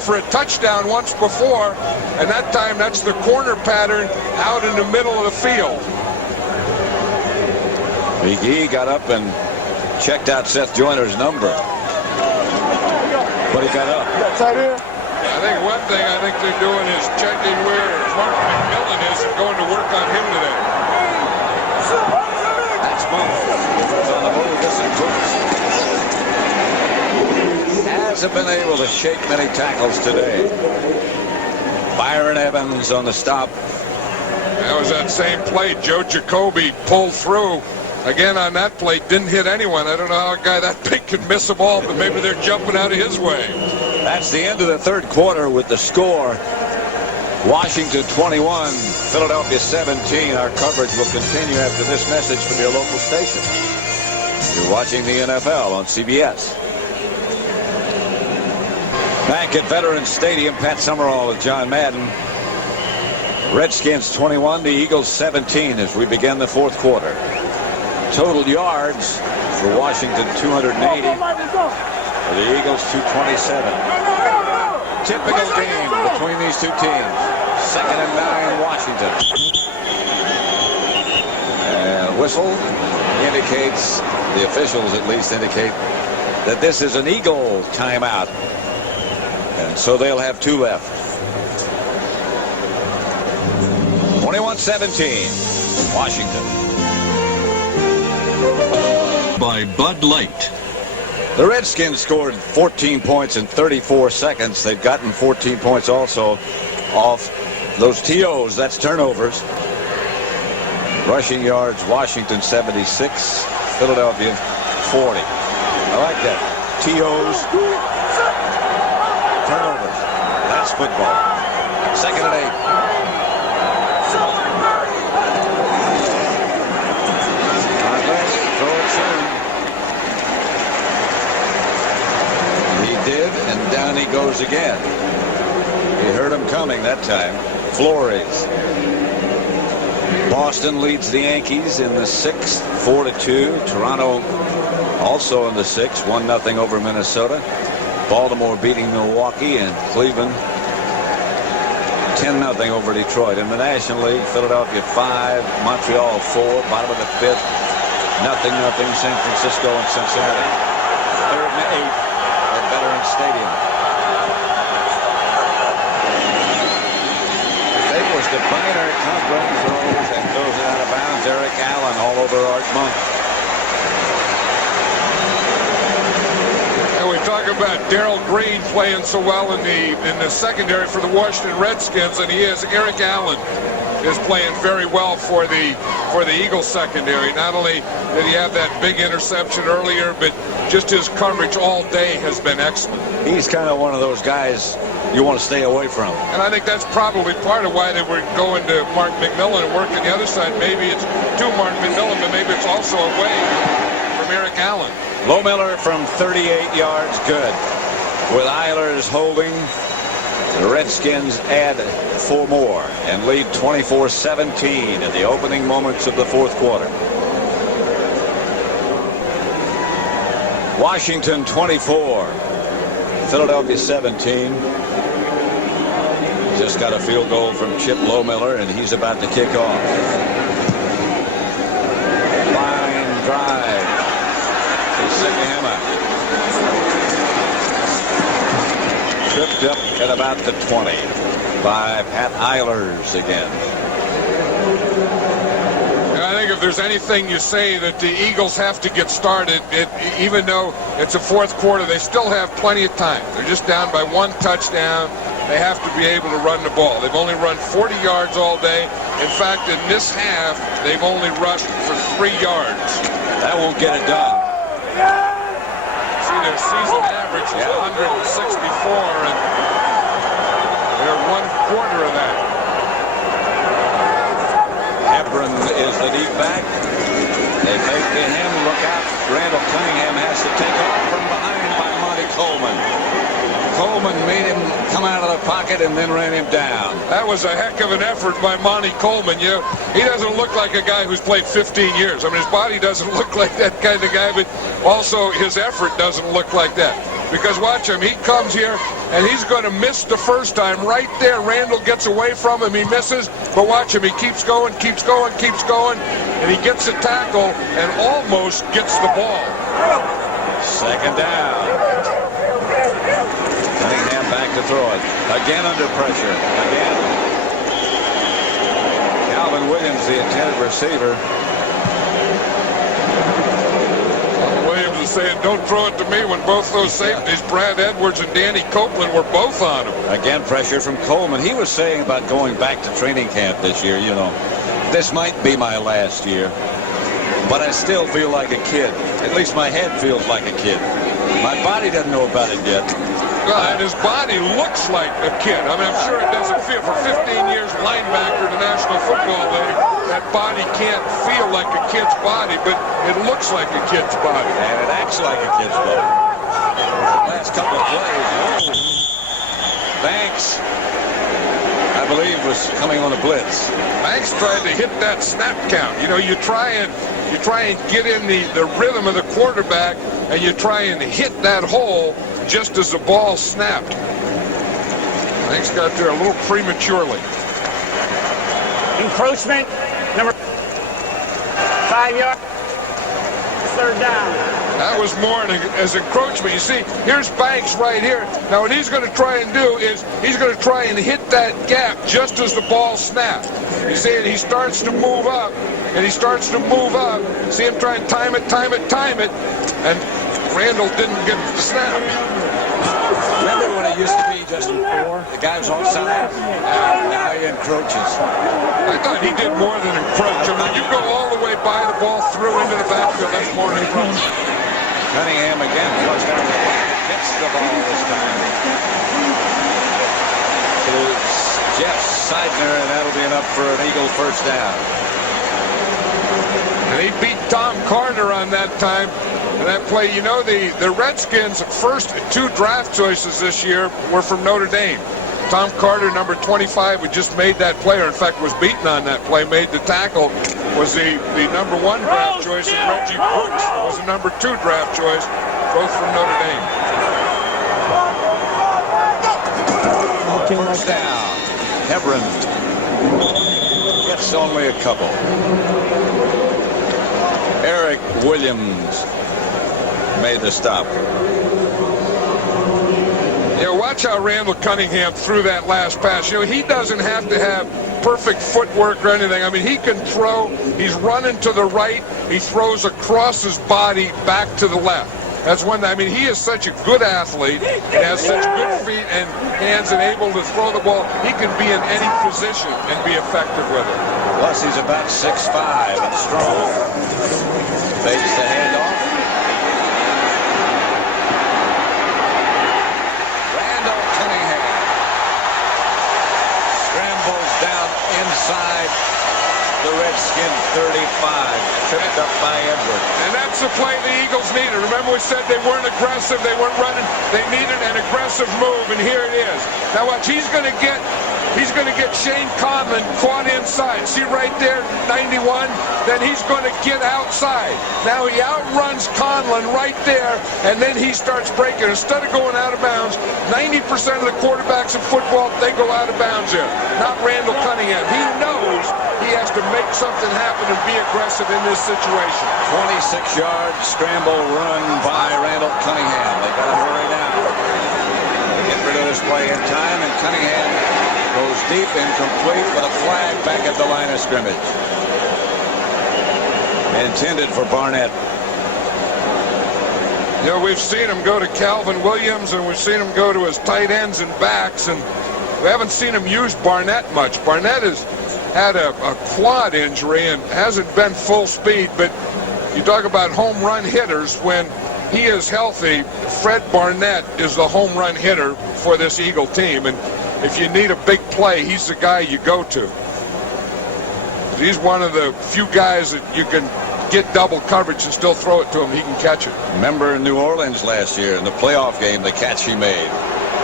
for a touchdown once before, and that time that's the corner pattern out in the middle of the field. McGee got up and checked out Seth Joyner's number, but he got up. I think one thing I think they're doing is checking where Mark McMillan is and going to work on him today. That's Monk. On the move, listen to it. Hasn't been able to shake many tackles today. Byron Evans on the stop. That was that same play. Joe Jacoby pulled through. Again, on that play, didn't hit anyone. I don't know how a guy that big could miss a ball, but maybe they're jumping out of his way. That's the end of the third quarter with the score. Washington 21, Philadelphia 17. Our coverage will continue after this message from your local station. You're watching the NFL on CBS. Back at Veterans Stadium, Pat Summerall with John Madden. Redskins 21, the Eagles 17 as we begin the fourth quarter. Total yards for Washington 280. For the Eagles 227. Typical game between these two teams. 2nd and 9, Washington. And whistle indicates, the officials at least indicate, that this is an Eagle timeout. And so they'll have 2 left. 21-17, Washington. By Bud Light. The Redskins scored 14 points in 34 seconds. They've gotten 14 points also off those TOs. That's turnovers. Rushing yards, Washington 76, Philadelphia 40. I like that. TOs, turnovers. That's football. 2nd and 8. Did, and down he goes again. He heard him coming that time. Flores. Boston leads the Yankees in the 6th, 4-2. Toronto also in the 6th, 1-0 over Minnesota. Baltimore beating Milwaukee, and Cleveland 10-0 over Detroit. In the National League, Philadelphia 5, Montreal 4, bottom of the 5th, 0-0 San Francisco and Cincinnati. 3rd and 8. Veterans Stadium. It was the Biner Conklin throws and goes out of bounds. Eric Allen all over Art Monk. And we talk about Darrell Green playing so well in the secondary for the Washington Redskins, and he is. Eric Allen is playing very well for the Eagles secondary. Not only did he have that big interception earlier, but just his coverage all day has been excellent. He's kind of one of those guys you want to stay away from. And I think that's probably part of why they were going to Mark McMillan and working the other side. Maybe it's to Mark McMillan, but maybe it's also away from Eric Allen. Lohmiller from 38 yards, good. With Eilers holding, the Redskins add 4 more and lead 24-17 in the opening moments of the fourth quarter. Washington 24, Philadelphia 17. Just got a field goal from Chip Lohmiller, and he's about to kick off. Line drive to Sigahema. Tripped up at about the 20 by Pat Eilers again. I think if there's anything you say that the Eagles have to get started, even though it's a fourth quarter, they still have plenty of time. They're just down by 1 touchdown. They have to be able to run the ball. They've only run 40 yards all day. In fact, in this half, they've only rushed for 3 yards. That won't get it done. See, their season average is 164, and they're 1/4 of that. Hebron is the deep back. They fake to him. Look out. Randall Cunningham has to take off from behind by Monty Coleman. Coleman made him come out of the pocket and then ran him down. That was a heck of an effort by Monty Coleman. He doesn't look like a guy who's played 15 years. I mean, his body doesn't look like that kind of guy, but also his effort doesn't look like that. because watch him. He comes here, and he's going to miss the first time. Right there, Randall gets away from him. He misses, but watch him. He keeps going, keeps going, keeps going, and he gets a tackle and almost gets the ball. Second down. Cunningham back to throw it. Again under pressure. Again. Calvin Williams, the intended receiver. Williams is saying, don't throw it to me, when both those safeties, Brad Edwards and Danny Copeland, were both on him. Again, pressure from Coleman. He was saying about going back to training camp this year, you know, this might be my last year, but I still feel like a kid. At least my head feels like a kid. My body doesn't know about it yet. And his body looks like a kid. I mean, I'm sure it doesn't feel. For 15 years, linebacker in the National Football League, that body can't feel like a kid's body, but it looks like a kid's body. And it acts like a kid's body. Last couple of plays. Banks, I believe, was coming on a blitz. Banks tried to hit that snap count. You know, you try and get in the rhythm of the quarterback, and you try and hit that hole just as the ball snapped. Banks got there a little prematurely. Encroachment, number 5 yards, third down. That was more as encroachment. You see, here's Banks right here. Now what he's going to try and do is he's going to try and hit that gap just as the ball snapped. You see it, he starts to move up, and he starts to move up. See him try and time it, and Randall didn't get the snap. Remember when it used to be just the guy was offside? Now he encroaches. I thought he did more than encroach. I mean, you go all the way by the ball through into the backfield, that's more than encroach. Cunningham again goes down the line, gets the ball this time. To Jeff Seidner, and that'll be enough for an Eagle first down. And he beat Tom Carter on that time. And that play, you know, the Redskins' first 2 draft choices this year were from Notre Dame. Tom Carter, number 25, who just made that play, or in fact was beaten on that play, made the tackle, was the number 1 draft choice, and Reggie Brooks was the number 2 draft choice, both from Notre Dame. First down. Hebron gets only a couple. Eric Williams made the stop. You know, watch how Randall Cunningham threw that last pass. You know, he doesn't have to have perfect footwork or anything. I mean, he can throw. He's running to the right. He throws across his body back to the left. That's one. I mean, he is such a good athlete and has such good feet and hands and able to throw the ball. He can be in any position and be effective with it. Plus, he's about 6'5" and strong. Fakes the handoff. Randall Cunningham scrambles down inside the Redskin 35, tripped up by Edwards. And that's the play the Eagles needed. Remember, we said they weren't aggressive, they weren't running. They needed an aggressive move, and here it is. Now watch, he's going to get Shane Conlon caught inside. See right there, 91? Then he's going to get outside. Now he outruns Conlon right there, and then he starts breaking. Instead of going out of bounds, 90% of the quarterbacks in football, they go out of bounds here. Not Randall Cunningham. He knows he has to make something happen and be aggressive in this situation. 26-yard scramble run by Randall Cunningham. They got to hurry now. They get rid of this play in time, and Cunningham goes deep, incomplete, with a flag back at the line of scrimmage. Intended for Barnett. You know, we've seen him go to Calvin Williams, and we've seen him go to his tight ends and backs, and we haven't seen him use Barnett much. Barnett has had a quad injury and hasn't been full speed, but you talk about home run hitters. When he is healthy, Fred Barnett is the home run hitter for this Eagle team, and if you need a big play, he's the guy you go to. He's one of the few guys that you can get double coverage and still throw it to him. He can catch it. Remember in New Orleans last year in the playoff game, the catch he made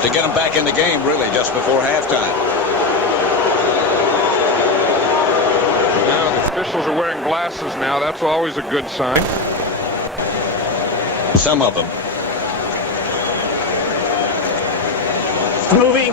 to get him back in the game, really, just before halftime. Now the officials are wearing glasses now. That's always a good sign. Some of them. movie.